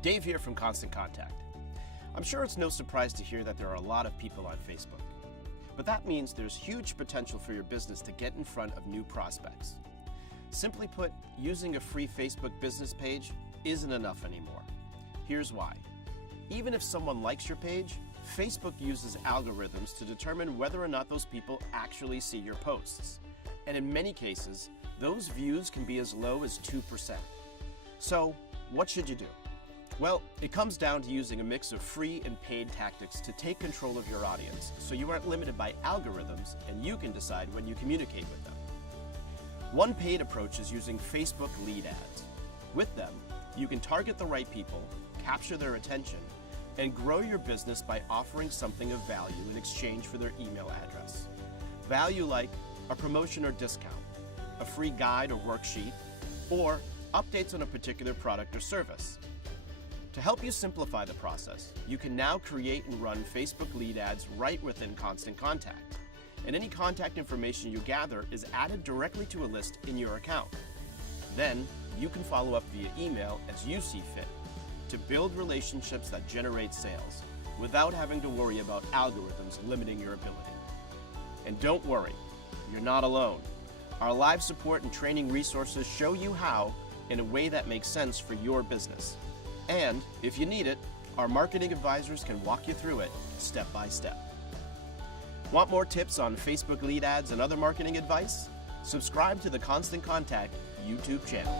Dave here from Constant Contact. I'm sure it's no surprise to hear that there are a lot of people on Facebook. But that means there's huge potential for your business to get in front of new prospects. Simply put, using a free Facebook business page isn't enough anymore. Here's why. Even if someone likes your page, Facebook uses algorithms to determine whether or not those people actually see your posts. And in many cases, those views can be as low as 2%. So, what should you do? Well, it comes down to using a mix of free and paid tactics to take control of your audience so you aren't limited by algorithms and you can decide when you communicate with them. One paid approach is using Facebook lead ads. With them, you can target the right people, capture their attention, and grow your business by offering something of value in exchange for their email address. Value like a promotion or discount, a free guide or worksheet, or updates on a particular product or service. To help you simplify the process, you can now create and run Facebook lead ads right within Constant Contact, and any contact information you gather is added directly to a list in your account. Then, you can follow up via email as you see fit to build relationships that generate sales without having to worry about algorithms limiting your ability. And don't worry, you're not alone. Our live support and training resources show you how in a way that makes sense for your business. And if you need it, our marketing advisors can walk you through it step by step. Want more tips on Facebook lead ads and other marketing advice? Subscribe to the Constant Contact YouTube channel.